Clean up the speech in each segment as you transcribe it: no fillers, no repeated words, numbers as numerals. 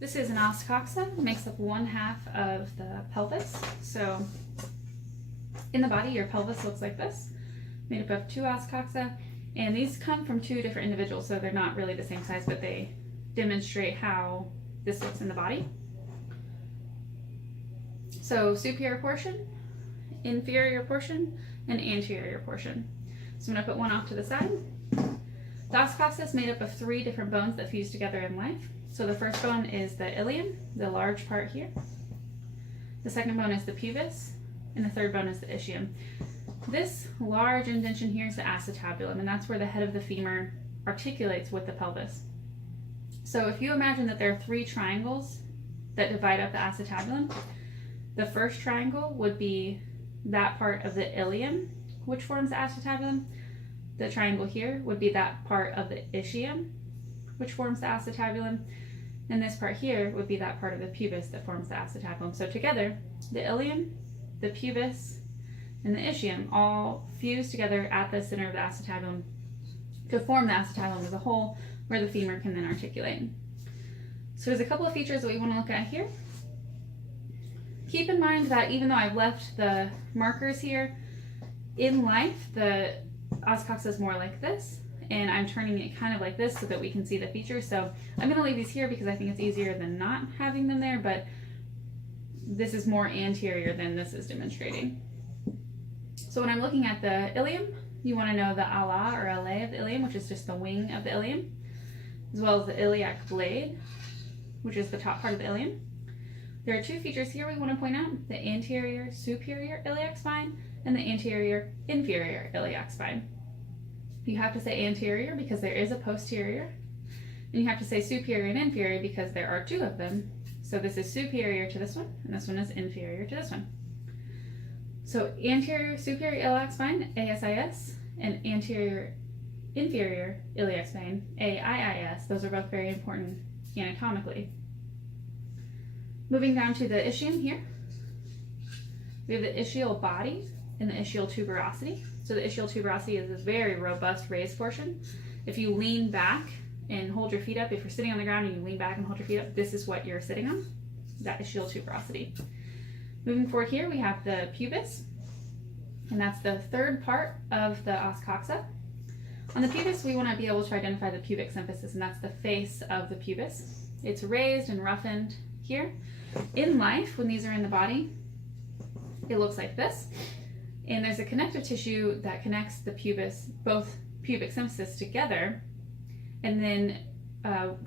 This is an os coxa. It makes up 1/2 of the pelvis. So in the body, your pelvis looks like this, made up of 2 os coxa. And these come from 2 different individuals, so they're not really the same size, but they demonstrate how this looks in the body. So superior portion, inferior portion, and anterior portion. So I'm going to put one off to the side. The os coxa is made up of 3 different bones that fuse together in life. So the first bone is the ilium, the large part here. The second bone is the pubis, and the third bone is the ischium. This large indention here is the acetabulum, and that's where the head of the femur articulates with the pelvis. So if you imagine that there are 3 triangles that divide up the acetabulum, the first triangle would be that part of the ilium, which forms the acetabulum. The triangle here would be that part of the ischium, which forms the acetabulum. And this part here would be that part of the pubis that forms the acetabulum. So together, the ilium, the pubis, and the ischium all fuse together at the center of the acetabulum to form the acetabulum as a whole, where the femur can then articulate. So there's a couple of features that we want to look at here. Keep in mind that even though I've left the markers here, in life, the os coxa is more like this, and I'm turning it kind of like this so that we can see the features. So I'm going to leave these here because I think it's easier than not having them there, but this is more anterior than this is demonstrating. So when I'm looking at the ilium, you want to know the ala or ala of the ilium, which is just the wing of the ilium, as well as the iliac blade, which is the top part of the ilium. There are 2 features here we want to point out: the anterior superior iliac spine and the anterior inferior iliac spine. You have to say anterior because there is a posterior, and you have to say superior and inferior because there are 2 of them. So this is superior to this one, and this one is inferior to this one. So anterior superior iliac spine, ASIS, and anterior inferior iliac spine, AIIS. Those are both very important anatomically. Moving down to the ischium here, we have the ischial body and the ischial tuberosity. So the ischial tuberosity is this very robust raised portion. If you lean back and hold your feet up, if you're sitting on the ground and you lean back and hold your feet up, this is what you're sitting on, that ischial tuberosity. Moving forward here, we have the pubis, and that's the 3rd part of the os coxa. On the pubis, we want to be able to identify the pubic symphysis, and that's the face of the pubis. It's raised and roughened here. In life, when these are in the body, it looks like this. And there's a connective tissue that connects the pubis, both pubic symphysis together. And then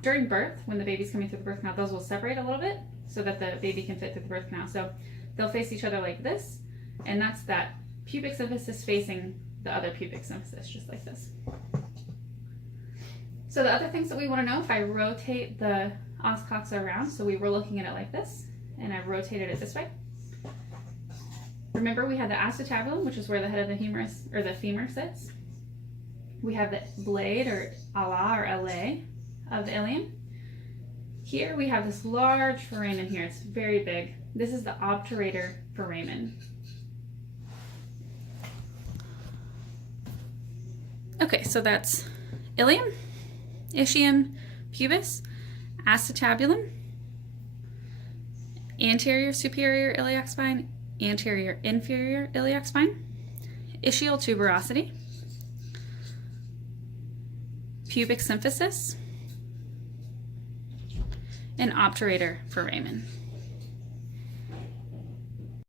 during birth, when the baby's coming through the birth canal, those will separate a little bit so that the baby can fit through the birth canal. So they'll face each other like this, and that's that pubic symphysis facing the other pubic symphysis, just like this. So the other things that we want to know, if I rotate the os coxa around, so we were looking at it like this, and I rotated it this way. Remember, we had the acetabulum, which is where the head of the humerus or the femur sits. We have the blade or ala or LA of the ilium. Here we have this large foramen here. It's very big. This is the obturator foramen. Okay, so that's ilium, ischium, pubis, acetabulum, anterior superior iliac spine, anterior inferior iliac spine, ischial tuberosity, pubic symphysis, and obturator foramen.